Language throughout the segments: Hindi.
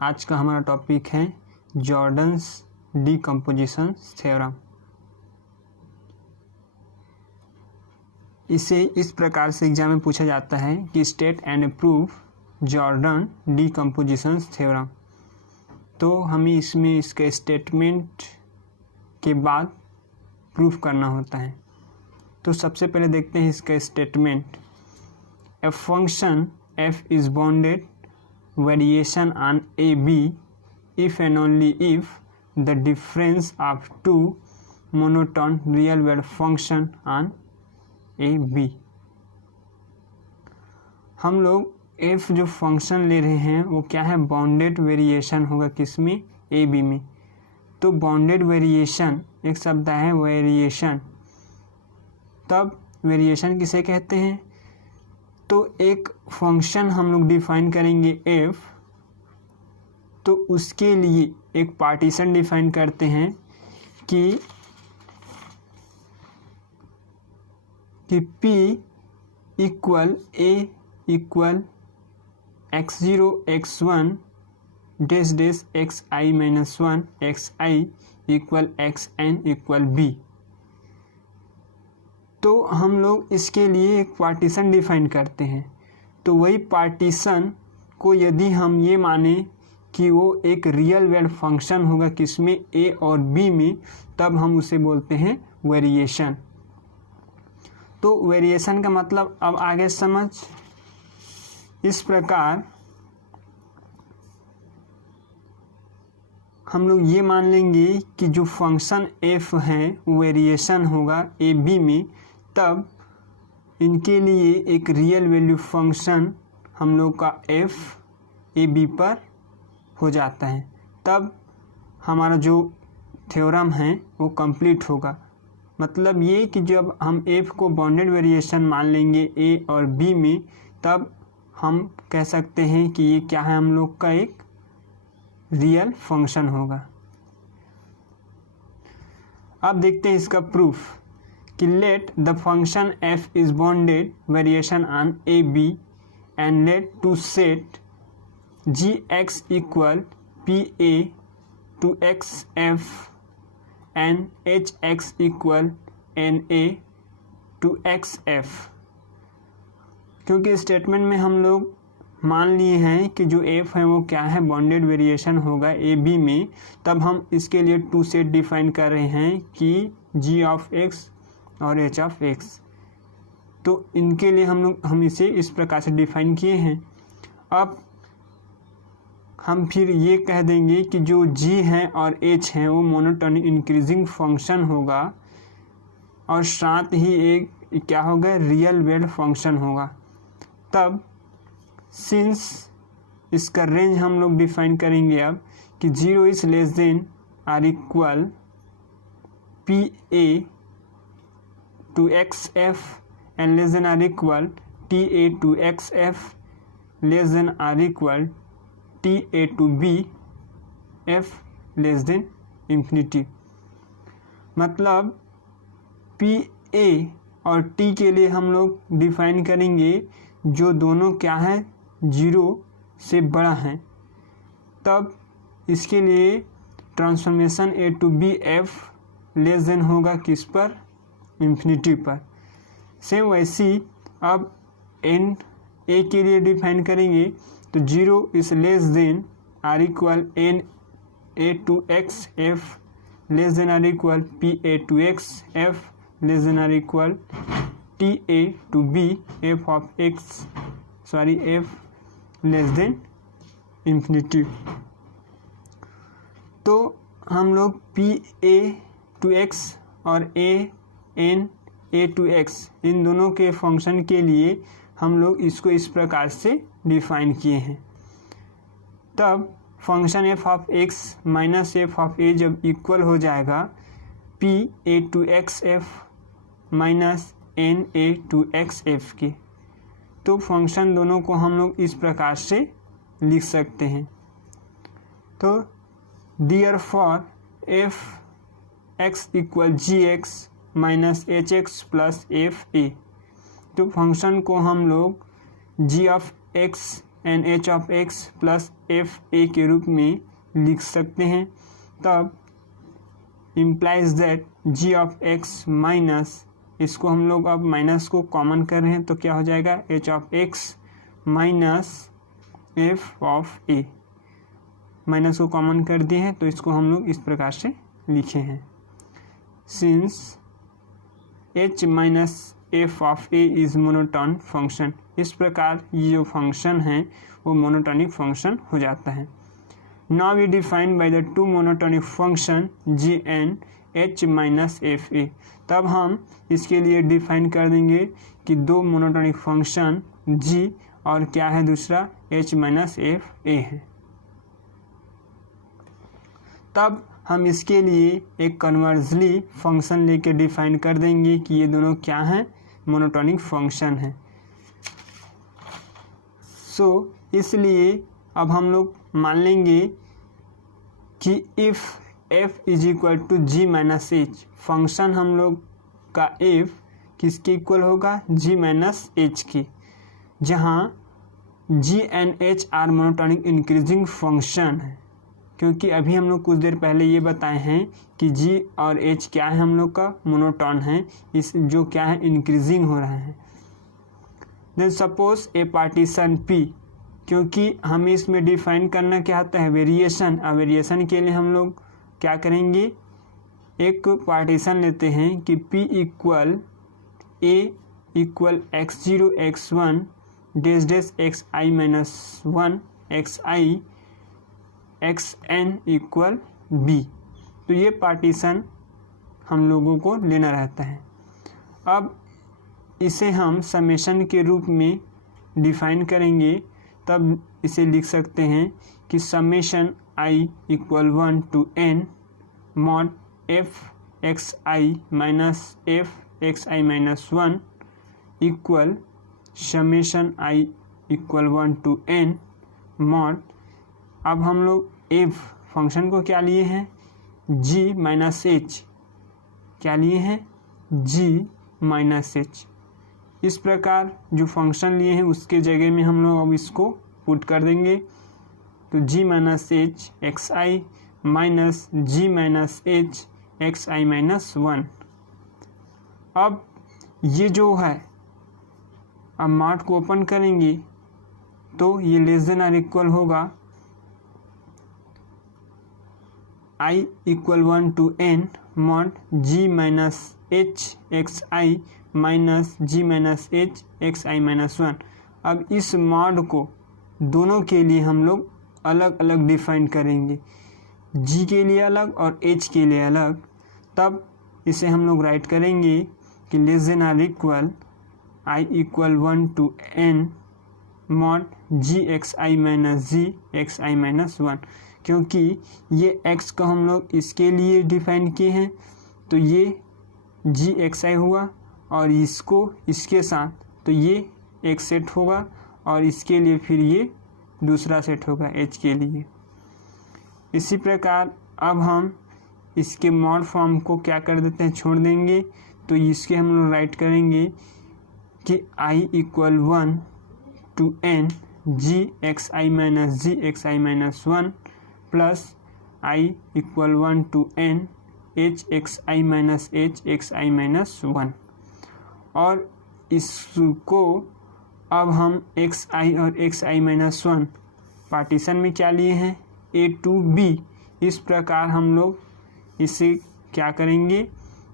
आज का हमारा टॉपिक है जॉर्डन्स डीकम्पोजिशन थ्योरम। इसे इस प्रकार से एग्जाम में पूछा जाता है कि state and prove Jordan decomposition theorem. तो हमें इसमें इसके स्टेटमेंट के बाद प्रूफ करना होता है। तो सबसे पहले देखते हैं इसका statement. A function f is bounded variation on AB if and only if the difference of two monotone real world function on AB। हम लोग f जो फंक्शन ले रहे हैं वो क्या है, बाउंडेड वेरिएशन होगा किसमें, AB में। तो बाउंडेड वेरिएशन एक शब्द है वेरिएशन। तब वेरिएशन किसे कहते हैं, तो एक फंक्शन हम लोग डिफाइन करेंगे f, तो उसके लिए एक पार्टीशन डिफाइन करते हैं कि p equal a equal x0 x1 dash dash xi minus 1 xi equal xn equal b। तो हम लोग इसके लिए एक पार्टीशन डिफाइन करते हैं। तो वही पार्टीशन को यदि हम ये माने कि वो एक रियल वर्ड फंक्शन होगा किसमें, a और b में, तब हम उसे बोलते हैं वेरिएशन। तो वेरिएशन का मतलब अब आगे समझ। इस प्रकार हम लोग ये मान लेंगे कि जो फंक्शन f है वेरिएशन होगा a b में, तब इनके लिए एक रियल वैल्यू फंक्शन हम लोग का f ए बी पर हो जाता है। तब हमारा जो थ्योरम है वो कंप्लीट होगा। मतलब ये कि जब हम f को बाउंडेड वेरिएशन मान लेंगे a और b में, तब हम कह सकते हैं कि ये क्या है, हम लोग का एक रियल फंक्शन होगा। अब देखते हैं इसका प्रूफ कि let the function f is bounded variation on a b and let to set gx equal pa to xf and hx equal na to xf। क्योंकि स्टेटमेंट में हम लोग मान लिए हैं कि जो f है वो क्या है, बाउंडेड वेरिएशन होगा ए बी में, तब हम इसके लिए टू सेट डिफाइन कर रहे हैं कि g ऑफ x और h ऑफ x। तो इनके लिए हम इसे इस प्रकार से डिफाइन किए हैं। अब हम फिर ये कह देंगे कि जो g है और h है वो मोनोटोनिक इंक्रीजिंग फंक्शन होगा और साथ ही एक क्या होगा, रियल वर्ड फंक्शन होगा। तब सिंस इसका रेंज हम लोग डिफाइन करेंगे अब कि 0 is less than are equal pa to xf and less than are equal ta to xf less than are equal ta to b f less than infinity. मतलब pa और t के लिए हम लोग डिफाइन करेंगे जो दोनों क्या है, 0 से बड़ा है। तब इसके लिए transformation a to b f less than होगा किस पर, इंफिनिटी पर। सेम वैसी अब n a के लिए डिफाइन करेंगे तो 0 is less than are equal n a to x f less than are equal pa to x f less than are equal ta to b f of x f less than infinity. तो हम लोग pa टू x और a टू x इन दोनों के फंक्शन के लिए हम लोग इसको इस प्रकार से डिफाइन किए हैं। तब function f of x minus f of a जब इक्वल हो जाएगा pa to xf minus na to xf के, तो फंक्शन दोनों को हम लोग इस प्रकार से लिख सकते हैं। तो therefore f x equal gx minus hx plus fa। तो फंक्शन को हम लोग g of x n h of x plus f a के रूप में लिख सकते हैं। तब implies that g of x minus, इसको हम लोग अब माइनस को कॉमन कर रहे हैं तो क्या हो जाएगा, H of x minus F of A, minus को कॉमन कर दिए हैं तो इसको हम लोग इस प्रकार से लिखे हैं, since H minus F of A is monotone function. इस प्रकार ये जो फंक्शन है वो मोनोटोनिक फंक्शन हो जाता है। Now we define by the two monotonic function g n h minus f a. तब हम इसके लिए डिफाइन कर देंगे कि दो मोनोटोनिक फंक्शन जी और क्या है दूसरा एच माइनस एफ ए है। तब हम इसके लिए एक कन्वर्जली फंक्शन लेके डिफाइन कर देंगे कि ये दोनों क्या हैं, मोनोटोनिक फंक्शन है। इसलिए अब हम लोग मान लेंगे कि if f is equal to g minus h, function हम लोग का f किसके इक्वल होगा, g माइनस एच के, जहाँ g and h are monotonic increasing function है। क्योंकि अभी हम लोग कुछ देर पहले ये बताए हैं कि g और h क्या है, हम लोग का मोनोटोन है, इस जो क्या है इंक्रीजिंग हो रहा है। देन सपोज ए पार्टीशन P, क्योंकि हमें इसमें डिफाइन करना क्या होता है, वेरिएशन। अब वेरिएशन के लिए हम लोग क्या करेंगे, एक पार्टीशन लेते हैं कि P equal A equal x0 x1 dash dash xi minus 1 xi xn equal B। तो ये पार्टीशन हम लोगों को लेना रहता है। अब इसे हम समेशन के रूप में डिफाइन करेंगे, तब इसे लिख सकते हैं कि summation i equal 1 to n mod f x i minus f x i minus 1 equal summation i equal 1 to n mod, अब हम लोग एफ फंक्शन को क्या लिए हैं, g माइनस एच, क्या लिए हैं, g माइनस एच। इस प्रकार जो फंक्शन लिए हैं उसके जगह में हम लोग अब इसको पुट कर देंगे, तो g minus h x i minus g minus h x i minus 1। अब ये जो है, अब मॉड को ओपन करेंगे तो ये लेस देन आर इक्वल होगा i equal 1 to n mod g minus h x i minus g minus h x i minus 1। अब इस मॉड को दोनों के लिए हम लोग अलग अलग डिफाइन करेंगे, g के लिए अलग और h के लिए अलग। तब इसे हम लोग राइट करेंगे कि less than are equal i equal 1 to n mod g x i minus g x i minus 1। क्योंकि ये x को हम लोग इसके लिए डिफाइन किए हैं तो ये जी एक्स आई हुआ, और इसको इसके साथ तो ये एक सेट होगा, और इसके लिए फिर ये दूसरा सेट होगा h के लिए। इसी प्रकार अब हम इसके मॉड फॉर्म को क्या कर देते हैं, छोड़ देंगे। तो इसके हम लोग राइट करेंगे कि i equal 1 to n g x i minus g x i minus 1 plus i equal 1 to n h x i minus h x i minus 1। और इसको अब हम एक्स आई और एक्स आई माइनस 1 पार्टीशन में क्या लिए हैं, a टू b। इस प्रकार हम लोग इसे क्या करेंगे,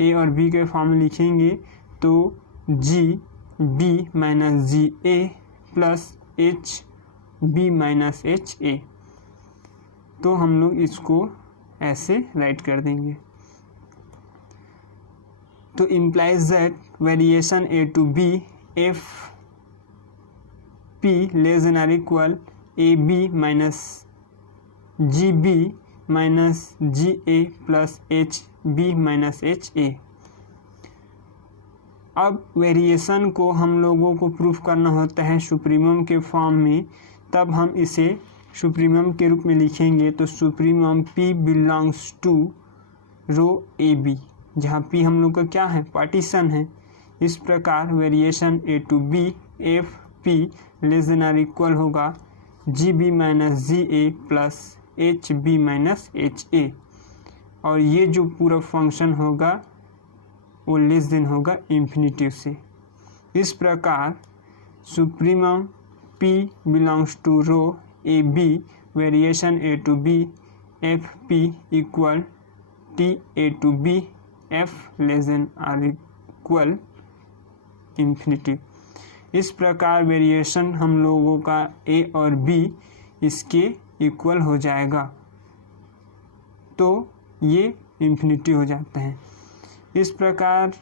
a और b के फॉर्म में लिखेंगे, तो g b minus g a plus h b minus h a। तो हम लोग इसको ऐसे राइट कर देंगे। तो implies that variation a to b f p less than are equal a b minus g B minus ji A plus H B minus H a. अब वेरिएशन को हम लोगों को प्रूफ करना होता है सुप्रीमम के फॉर्म में, तब हम इसे सुप्रीमम के रूप में लिखेंगे। तो supremum p belongs to rho a b, जहाँ p हम लोग का क्या है, पार्टीशन है। इस प्रकार variation a to b F P less than are equal होगा G B minus ji A plus H B minus H A, और ये जो पूरा फंक्शन होगा वो लेस देन होगा इन्फिनिटिव से। इस प्रकार supremum P belongs to rho a b variation a to b f p equal t a to b f less than are equal infinity. इस प्रकार वेरिएशन हम लोगों का ए और बी इसके इक्वल हो जाएगा, तो ये इन्फिनिटी हो जाता है। इस प्रकार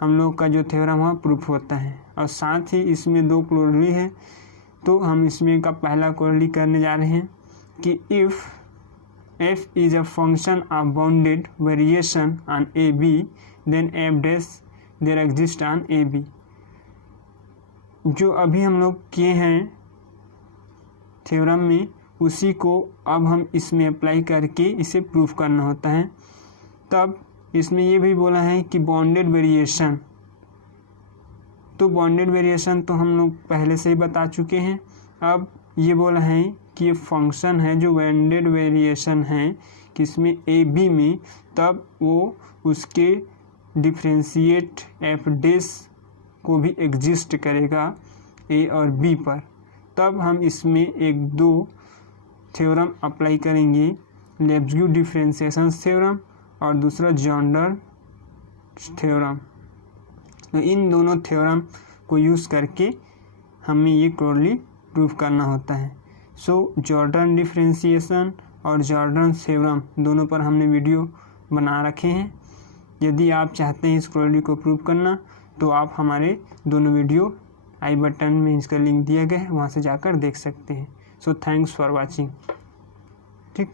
हम लोग का जो थ्योरम है प्रूफ होता है। और साथ ही इसमें दो क्लोरली है, तो हम इसमें का पहला क्लोरली करने जा रहे हैं कि if f is a function of bounded variation on a b then f dash there exist on a b. जो अभी हम लोग किए हैं थ्योरम में, उसी को अब हम इसमें अप्लाई करके इसे प्रूफ करना होता है। तब इसमें ये भी बोला है कि बाउंडेड वेरिएशन, तो बाउंडेड वेरिएशन तो हम लोग पहले से ही बता चुके हैं। अब ये बोला है कि ये फंक्शन है जो बाउंडेड वेरिएशन है किसमें ए बी में, तब वो उसके डिफरेंशिएट एफ डैश को भी एग्जिस्ट करेगा ए और बी पर। तब हम इसमें एक दो थ्योरम अप्लाई करेंगे, लेब्सग्यू डिफरेंशिएशन थ्योरम और दूसरा जॉर्डन थ्योरम। तो इन दोनों थ्योरम को यूज़ करके हमें ये क्लोरली प्रूफ करना होता है। सो जॉर्डन डिफरेंशिएशन और जॉर्डन थ्योरम दोनों पर हमने वीडियो बना रखे हैं। यदि आप चाहते हैं इस क्लोरली को प्रूव करना, तो आप हमारे दोनों वीडियो आई बटन में इसका लिंक दिया गया है, वहाँ से जाकर देख सकते हैं। So thanks for watching. ठीक।